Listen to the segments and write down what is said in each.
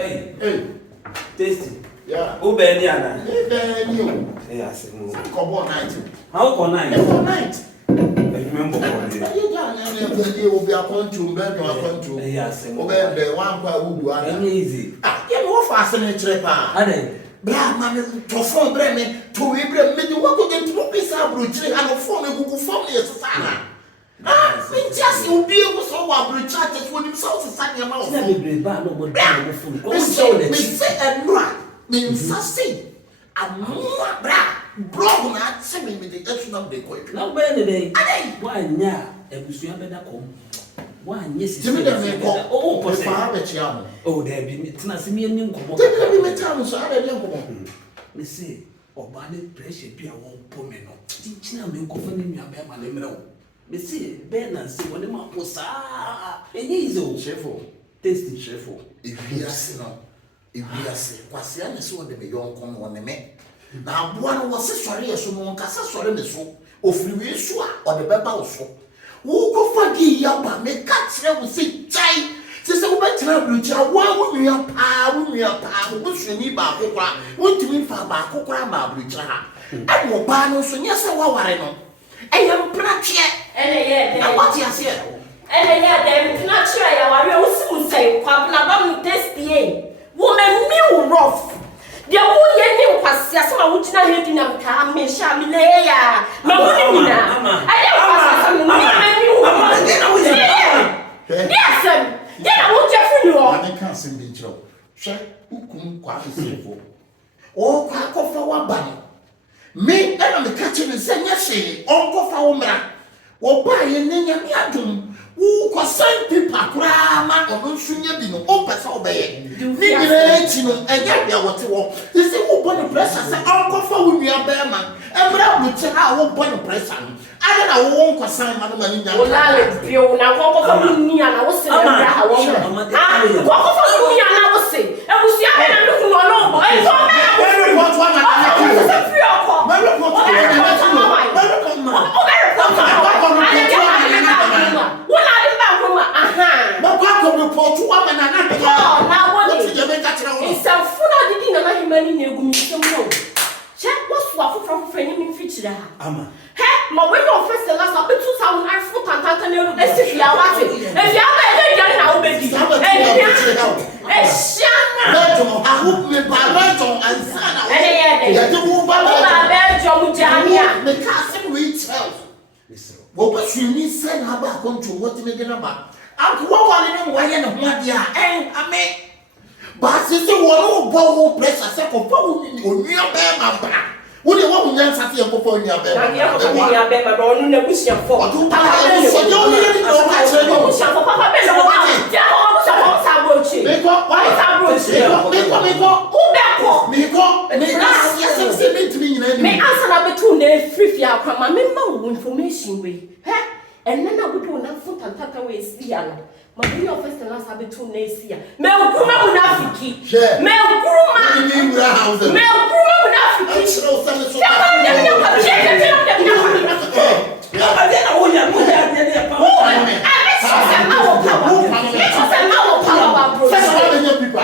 Hey. Tasty. Yeah. Who ben ya Ben you. Yes. Come on night. How come night? For night. Remember one day. You will be a control, bed or a control. Yes. Obey the one who do it. Easy. Ah, you know, fasten a trip. Bra man to phone breme to Ibrahim me the work again to be sabruchi and phone a Google phone yes sana. Ah, me just you be able so wa bruchate when himself is saying amount. Na be ba no mo phone. Me say a nra me sase amua bra blog na say me the action of the quick. Na be ne dey. Wa nya ebusua be da kom. Wa nya sisi. Jimi da me ko. Oh, ko fa be chia mo. Oh, there be me tena se me ani nkomo. There be me time so ada dey nkomo. Me say oba ne pressure bi a won po me no. Tinchina me nkofa ne nua be ma le mre wo. Me say be na se woni ma po sa. Enye izo. Chefo. Tasty chefo. Ewiase no. Ewiase kwase ane se wode me yonko no ne me. Na aboa no wo se sori yeso no nkasa sori me so. Ofiri wi so a ode beba wo so. Wo ko fagi ya ba me ka kire wo se chai. Se wo betena brucha wa wo nua pa wo suani ba akokra. Wo ntimi fa ba akokra ma brucha ha. E wo ba no so nyese wa ware no. Eyam pratwe ene ye de. What you say? Ene ye de mpina kire ya ware wo si mu sai kwa na ba mu testie. Wo me mi rough. Dia wo ye ni nkwase asema wo gina hedi na nka me sha me le ya. Ma wo ni na. Ade nkwase mu ni me ni wo. Yes. Dia na wo jefu ni wo. Ma ne kan sim bi njiro. Hwe hukum kwa sefo. O kwa kofa wa ba no. Me na me ka che ne se nya hwe on kofa wo mra. Wo ba ye ne nya mi adum. Wo ko san pipa kura ma ono nsunya bi no o pesa obeye ni nyina chi no enya bia wote wo ise wo bɔ ne pressure se onko fa wo nua ba ma emra wo che ha wo bɔ ne pressure no ade na wo nko san ma no ma ni nya wo la le bio na onko fa wo nua na wo se emra ha wo ah onko fa wo nua na wo se ebusia be na ndu no no bo e so me very what one na na se free ọkọ very what one na report one man na na what you dey catch now isa funa didi na na himani na egu mi sem no che wasu afofro fani mi fichira ama he ma we no first last up 2000 I foot tantanta na esifia wate efia ba e dey na wo bedi e shana Belgium I hope me ba Belgium ansana ya de wo ba Belgium jamia me ka sem we tell wo ba swini sen ha ba control what me dey na ba akwa wale no waye ne ho ade a ame ba se se wo no bo wo pressure se ko fa wo ni onua be ma bra wo de wo nyansa se ko fa onua be ma na ko fa onua be ma ba onu na busia fo papa be so yo ni no ka chere no busia fo papa be no ya o busia fo sa brochi me ko why sa brochi me ko u be ko me yes se me timi nyina ni me answer na betu na free fia kwa ma me ma wo information we he enne na gudu na futa tata we sia no ma do your first and last abetu na sia me okuruma munafiki me okuruma ni mura house me okuruma munafiki chiro sa me so ya na wo ya pa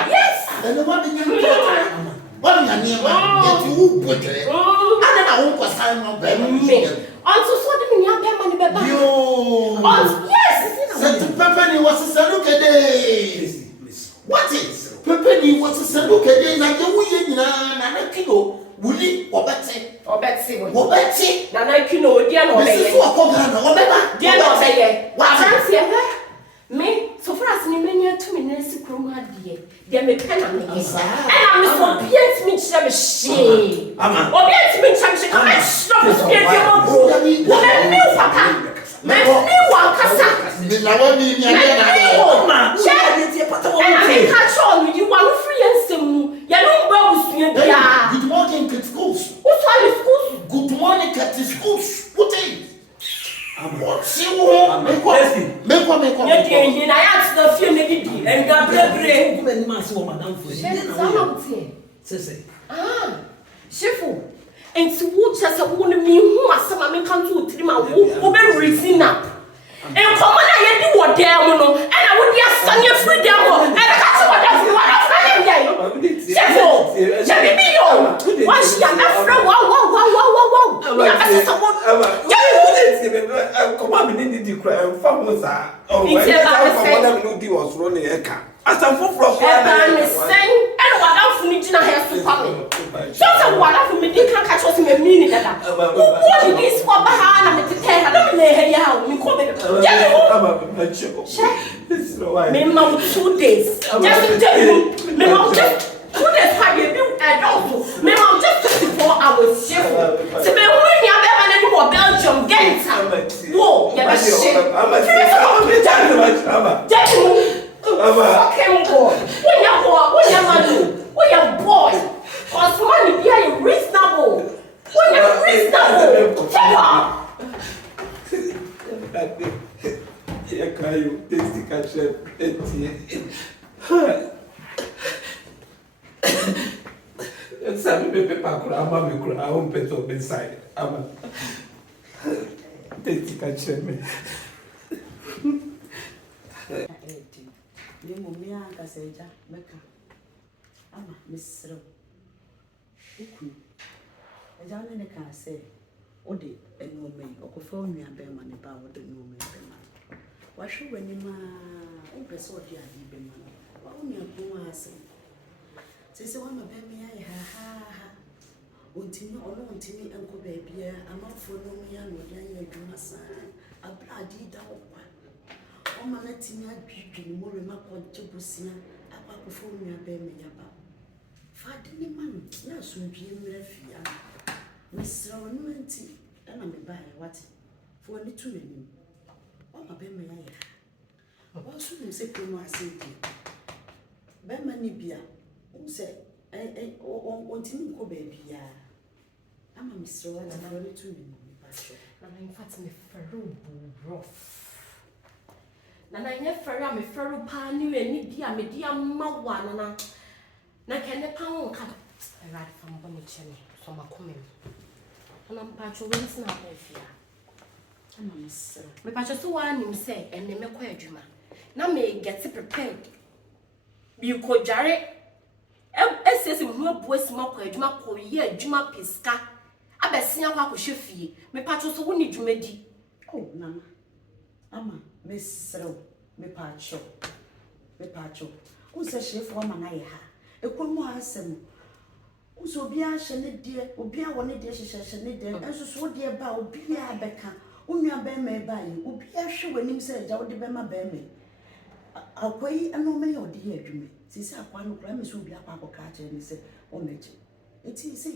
yes and what the new what ya niema get you botre ana na wo ko san no be me onto so de me nya be ma ni be ba yo yes set pepper ni was salukede what is pepper ni was salukede na je wo ye nyina na na kilo wuli obeti na na kilo odi na obeye me so akoga na obeba dia na obeye wa fancy me so far as ni menya to me na sikrom adie dia me pena me asa and I'm so piet me chira me she ama obiet me chira me she come stop so piet you mo bro wo me papa me wa kasa ni la wa ni ni ade na ma che tie pata wo and I catch on you want free ensem ya no ba busua bia good morning to schools what are schools good morning to schools what is si wo me ko ye die na ya tna fie me didi enga brebre ko be ni ma se wo madam fo se shefu enti wo chese wo ne mi hu asema me kan to tiri ma wo be reason up en komo na ye di wo dem no e na wo di asanye free dem e ka se wo dem fi wo na fra dem ye cry. Famosa. Oh, It's why did you was running Ayeka? As I'm from and saying, and what else we need to have to come. So what else we need to catch us in a minute. What is this for behind and to tell her? Don't lay her out. We come in. Minimum 2 days. Just to tell you, minimum just 2 days. Have you built a dog? Minimum just 24 hours. To be when you have any more Belgium, get it. Whoa, you're a shit. Okay, boy. When you're boy, or someone be a reasonable. When you're reasonable, take off. Ayeka, you tasty catcher. Sabe beber para curar, ama me curar, pessoa inside. Ama. Tasty catcher me. Nemo mia kaseja meka ama misro ukwu eja ne ka se ode enome okofa onua be ma ne ba ode enome be ma wa hwe wani ma o pese ode ade be ma wa onua ko ase sese wa ma be me ya ha ontimi ono ontimi enko be bia amafo no mu ya no ya adwuma sa abra adi da okwa Oma na tinya dwidwi mo re makonje bosia akwa nua be me yaba fade ni man na so dwie mra fia mesra wonu anti na me ba ya wate fo ni tu nanim oma be me ya wa so ni se kono asenti be ma ni bia o se on timi ko be bia ama mesra wa na fo ni tu nanim ba so na in fact me feru rough. Na nye fere me fere pa ni eni dia me dia mawa na kene pa won ka right from boni chene so makome na mpa cho wins na ba fia ama mesra me pa cho so wa nim say enne me kwa adwuma na me get prepared bi ko jare esese hu abu asima kwa adwuma ko ye adwuma piska abesia kwa ko hwefie me pa cho so woni dwuma di oh nana ama mesra me pacho unse chef wa mana ye ha ekomu asem unse obi a hye ne de obi a woni de hye ne de enso so de ba obi a beka unua be me ba yi obi a hwe wanim se ja wode be ma be me akwai eno me ye ode ye adwume sisi akwa no kra me so obi akwa akwa ka kire ni se o meje enti se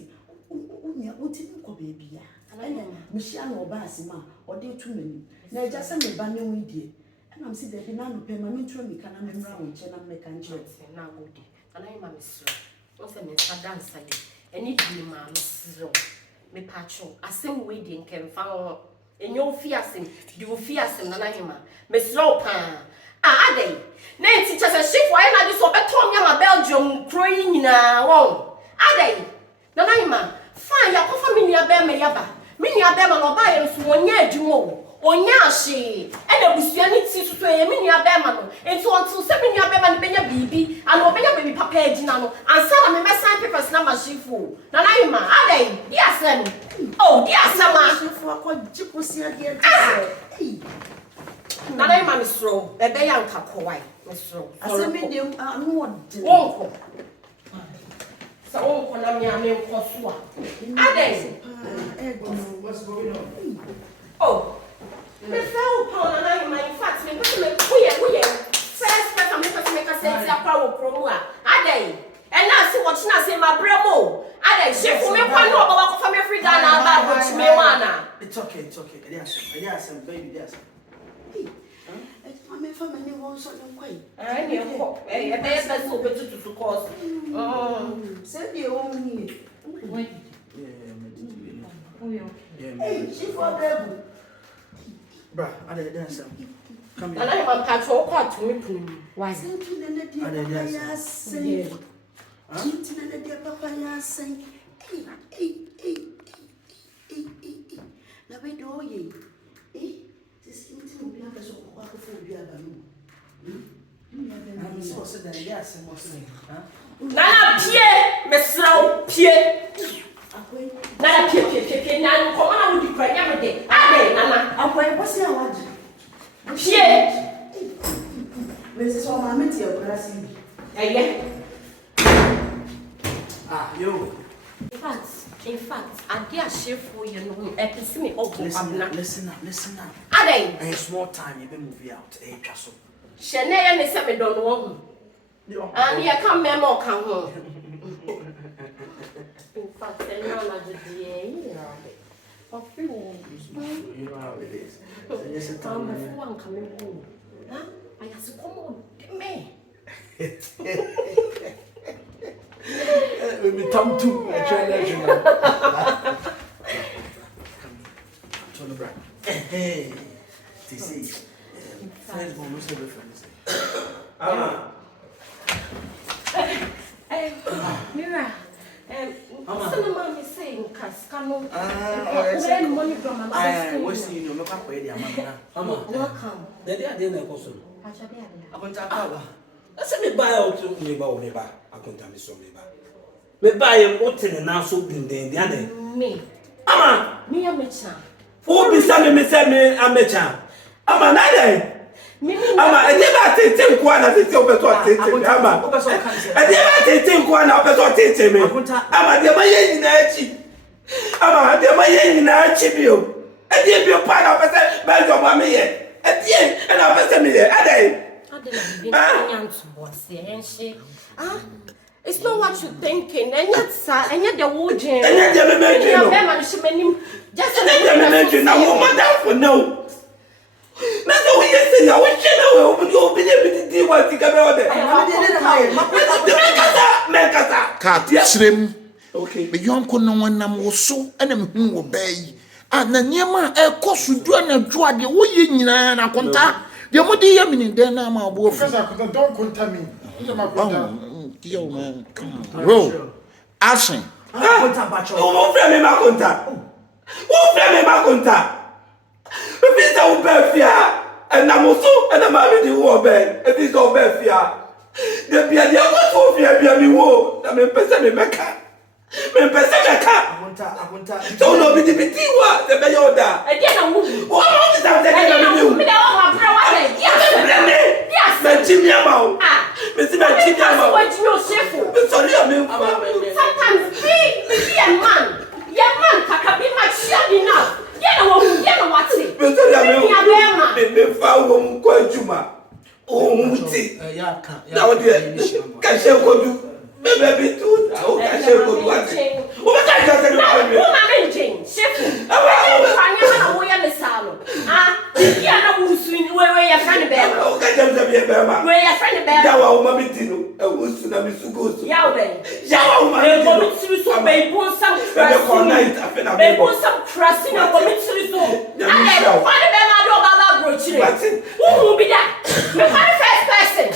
unua otimi ko be bia ana me hia no ba asima ode tu nani na eja se me ba ne widie I'm see there be na no pay my intro me kana me mra won che na me kan che na godi ana yi ma mesro o se me sa dance ade eni di ma mesro me pacho asem we di nkemfa ho enyo ofi asem di ofi asem na yi ma mesro pa ade na enti che se shift wa na di so beto nya ma Belgium kro yi nyina won ade na yi ma fa ya ko family abe me yaba me ni abe ma no ba ye nso wonya adwumo onya hye ena busua ni ti tutu e me nua be ma no enti onto se me nua be ma ni benya bibi ana obenya baby papa agina no ansa na me sign papers na mashifu na na yima adai di asem oh di asem mashifu akọ jiposia de enti na na yima misro be be ya nka kwai misro asem me dem anu ode wonko sa wonko na me ame nko so a adai What's going on? oh me fell upon and I in fact me put me we first person me put me ka say ti akwa wo promo a adai and now see what na say my bremo adai chef me kwa no baba ko fa me free Ghana ba go chi me wana it's okay yes baby yes I'm from any one so don't quite I need ko e be so be to course say the only hey she for baby bra ade dey asem come here na na ma patro kwa to me pun why senti na na dia ya sen senti na dia papa ya sen na be do ye senti no bia ka so kwa ko fo bia ba no so se da dia asem mo se na pie mesrao pie na pie na ko na wo di kwa nya me de ade nana akwai bosi awaji Mrs. Omamiti, a grassy. Yo. In fact, I dare share for you know, episode of Listen up. Ade. A small time, you been moving out, Castle. Chanel and seven don't want. And you come memo come home. In fact, I know not the day. Of you. You know how it is. Yes, I'm before I'm coming home. Huh? I have to come on, me. We come to a challenge. Turn around. Hey, TC. Friends will lose their friends. Mira. What's the mommy saying? Cascano. Money from my I was seeing you look up where they are. Welcome. Then they are there. I want to cover. I said, me buy out to me about me. I can't tell me so. Me buy a hotel and now so in the other. Me. Me a mecha. Who be sending me a mecha? Nine. I never take one as it's over to a teacher. I never take one up as a teacher. I'm a dear in a cheap. I'm a dear in a cheap you. I did your part of a Belgium, mammy. At the end, and I'll send me there. It's not what you're thinking, and yet, sir, and yet the wood, and yet the man, just a woman down for no. That's what we say now. We should be able to do what you can Cat trim. Okay. The young one nam was so and who obey. And the Niama a cost to do and a draw the way in a contact. The Modi Yamin, then I'm a Professor, don't contact me. Yo, man, come on. Roll. Ashing. Who frame him a contact? Who frame him a contact? If it's all Belfia, and I'm also, and I'm having the war bed, if it's all Belfia, the Pia, the other Sophia, be war, that may person me Mecca. Me person Mecca. I want to. Don't know me the Bitiwa, the Bayoda. I didn't move. What is that? Yes, Jimmy. Mr. Jimmy, what you know, Sheffield. sorry, Sometimes be a man. Your man can be much shared enough. You know what's it? Me found quite Juma. Oh, Muti. Now, dear, can she go do? Maybe too. Can she go do what? What can I say? Woman, Jane, Sheffield. I'm away in the salon. You know who's where your friend Bell. Oh, can you be a Bama? Where your friend Bell? Yahweh, Mammy Tino, a Wusuna Misugo. Yahweh, Yahweh, Mammy Suso, they put some they put some crust in a woman's suso. I don't want to be my dog about brooching. Who will be that? The very first person.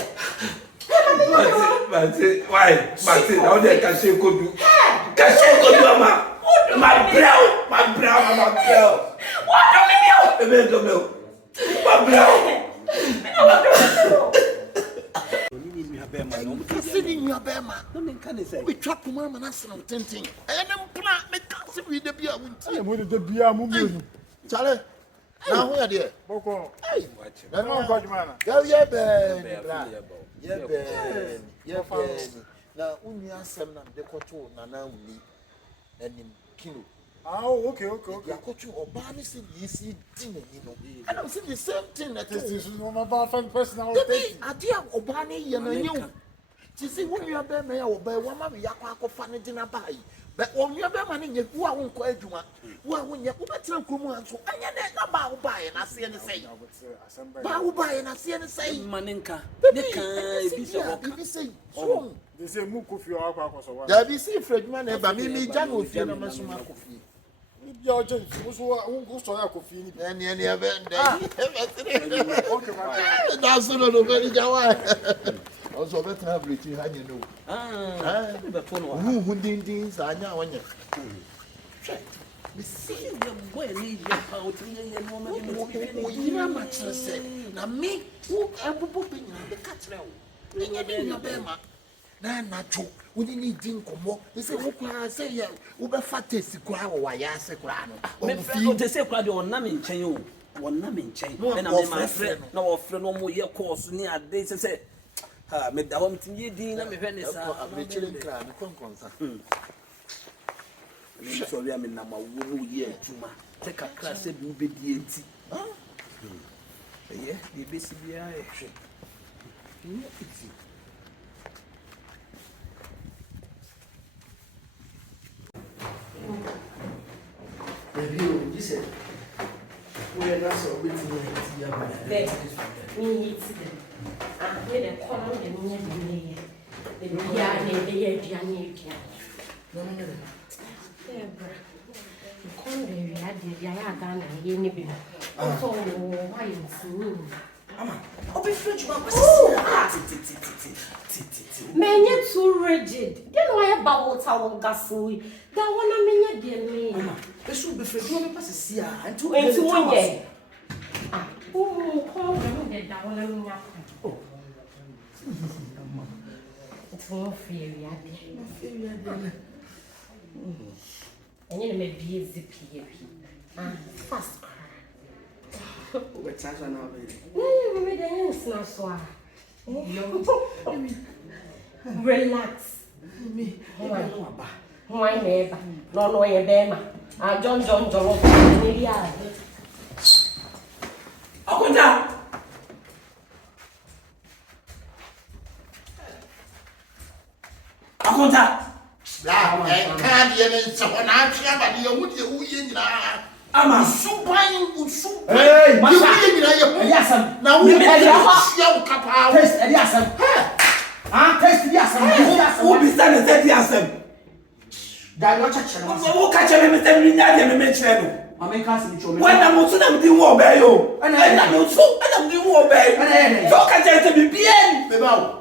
Why? Martin, how dare can she go do? Can she go do, Mama? My brow. What do you mean? My brow. Sitting your bema. We trap Mamma National Tinting. And then plant me can't read the beer. I wanted the beer movie. Charlie, now where dear? Boko. Hey, Then I'm going to go, yeah, Ben. Yeah, now, only answer them, the control, Nana, and in Kino. Oh, okay. You got you or Barney, you see, dinner, you know. And I'm saying the same thing that This is my boyfriend personal. I dear Obani, you know. You see, when you are bear, may obey one mammy, Yako funny dinner by. But when you are bear money, you won't quite do one. Well, when you're better, Kumu, so I never bow by and I see any say. Bow by and I see any say. Maninka. They say, Muku, you are a there be see Fredman, but me, Jan will feel a Masuma coffee. Your agent, who goes to a coffee. And any event, that's not a very Jawai. Also, better have Richie, how you know. Who did things I know on you. See, you're going to need your power to you much say. Now, me, who am pooping the cattle. Your bema. Na joke. We didn't need drink more. They say, "What say you? Uber fat is the crowd or why I say crowd." When they say crowd or numbing chain, One na menchen. And I'm my friend. No friend no more year course near days say. Ha, me da hom tin ye din na me hwe ne sa. Me chilling cry, me konkonsa. Me so we am na ma wo ye adwuma. Take a class say bi be di enti. Yeah, the basic bia e hwe. Baby, you said we are not so waiting to hear about it. Me eat them. I hear the corner of the near the piano, the piano. No, Corner, we had the Ayeka and Yenibin. Also, why you see? I'll be French, Man, you're too rigid. You know I about our gasol. That one I mean, dear me. this will be French. You pass a seer and two Into 1 year. Oh, call them the down and oh. It's more fear, and you may be a zippy. Fast cry. What time are now, baby? No, we didn't know so. Relax. Me, My neighbor, no, your bema. John, maybe I. Akunta. La, can't be any so on actually, but you would you Ama. Hey, yes, now we have kappa. test, yes, test, yes, Who be standing that yasem? that not church. Who catch me me nyade me menchre I make us in no. When I'm so am di wo be yo. And I'm so am di wo be. So catch it be bien. Beba,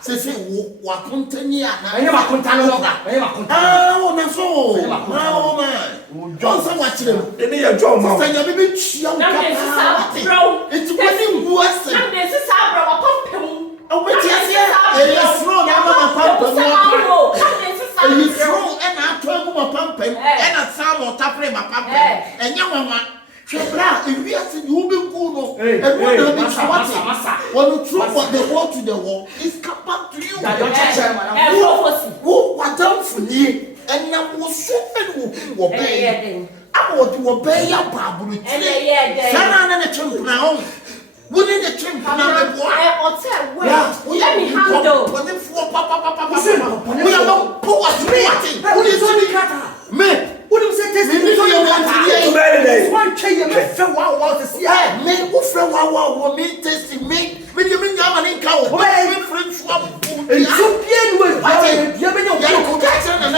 se wa kontani ana. I am a contano. I am a contano. Na so. Man. John say what chire. Eni ya John ma. Say ya bibi chia u kappa. It's when you was. Now this is our brother pumping. Oh, but yes, yes, throw na mama pampa. And you throw and I throw my pumping and a sound or tapping my pumping. And young one, Shabra, if we are saying you will be good, and one of the swatting, when you throw what the wall to the wall, it's come back to you. Who what done for me? And now was so and will obey. I want to obey your Bible. Sana and the children now. Wouldn't the chimp now? Let me handle. We are not poor. Who is only cat? Me. What do you say? Test one chain. Wow, to see. Men who from wow, me testing me. When you mean you have an income, where French swap. It's so bien with what you have in your protection and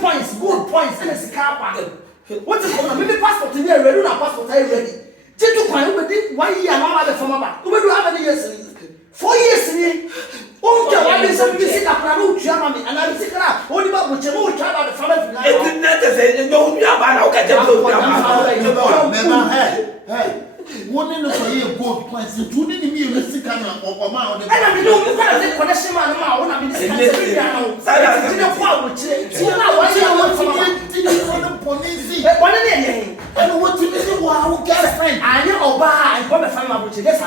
points, good points, and a car park. What is going on? Maybe passport in here, ready, passport ready. Take to find within 1 year, no other from about. Who will have any years? 4 years in it. Oh, I did some music up and Germany, and I'm sick of only about what you know, child of the family. It's necessary. No, you have one in the way good points, the two in the music and Obama. And I mean, you can't connection man. I mean, what you do, wow, girlfriend. I know buy and come a family which is just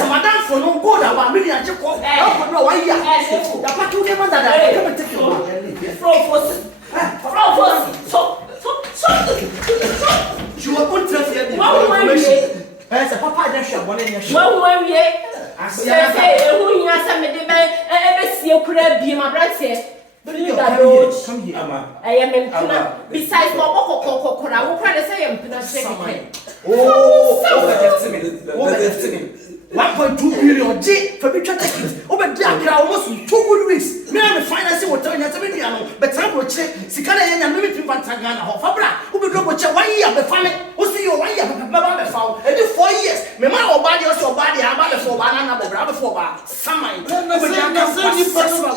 a madam for no good about me and Jacob. I don't know why you are. The part you never that come and take you. You are good to as a papa dash your one in your show. I say, who you are some of the man, ever see you could have been my brother here. Come here, I am in besides my Coco, I will try to say I'm going to say, oh, 1.2 billion G for me to take it. Over there, almost 2 good weeks. Me and the financing will tell you that but I will check. Sikana and limited Pantagana or Fabra, who will go with 1 year the family. Who see you 1 year, but found. And in 4 years, me my old body also body, I'm about to for banana, but for summer.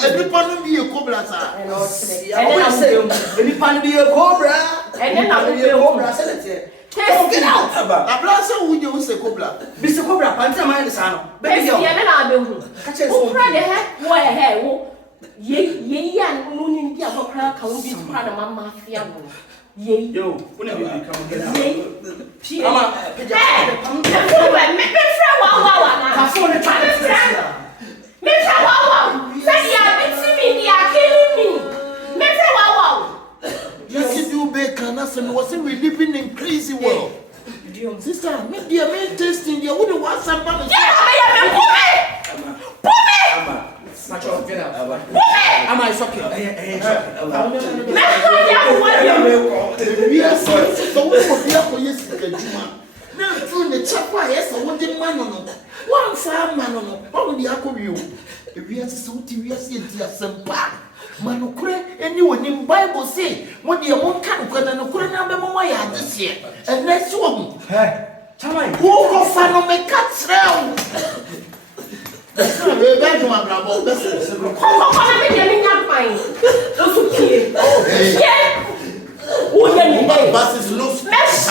Everybody be a cobra, sir. And I say, everybody be a cobra. And then I'll be a cobra, Oh, get out! Ablasa wunye use kobla. Mr. Cobra, panty man is ano. Baby, Yes, yeah, na be hu. catch us. Wo kra de he, wo he wo. Ye ya no ni bia wo kra ka wo bi kra na mama afia wo. Ye. Yo, when you come get out. Ye. Ama, Me fra wa na. I saw the time. Me fra wa. Say ya beat me, they are killing me. Me fra wa. Yes, you be kana se we say we living in crazy world. Sister, me dear me testing there would want some man. Yeah, me Pume. Macho, get out. Ama, it's okay. Me ya wa. Yes, so we for there for yes juma. Na true ne chapa yes so the man no. One farm man no. How the akobio. We are so serious in the asempa. Manukure any one in Bible say what the amount can no kure na be mo ya this year. And next one. Hey, Tamai. Who go fan me cat round. We Belgium bravo. Come me dey me nyam fine. Those who kill. Yeah. Wo ye ni dey. Bus is loose. Let's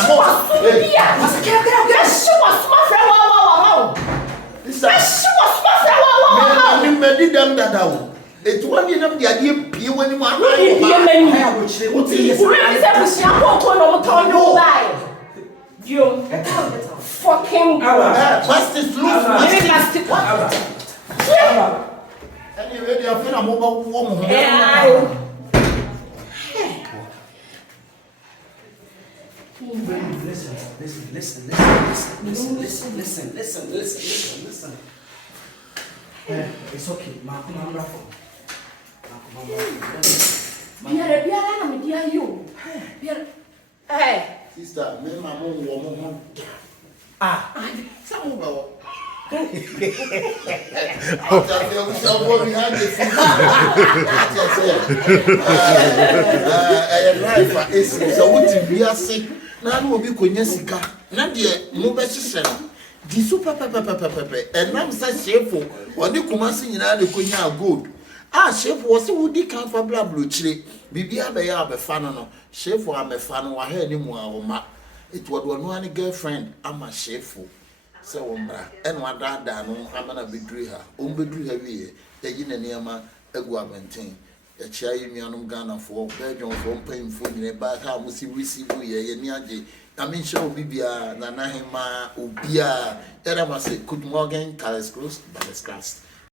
me did them that down. It one in them the idea pee when you are fucking bus is loose. Anyway, they are feeling mobile woman. Listen. It's okay. Sister, me mama woman. Some of na no obi konya sika na de mo be hyehyɛ no di super pepe enam sa shefo oni kumase nyina de konya gold shefo wo se wudi kan fa bla chire bibia be ya be fa no shefo amefa no wa ha ni mu awoma etwodo no ani girlfriend ama shefo se wo mra eno adada no amana bedru ha bedru ha wie yayi na niama egu abenten ya chia yunuanum Ghana for Belgium for painful nyine ba ha musi receive ye ni age I mean show bibia na na hema obia era ma say good morning Carlos Cruz by the Christ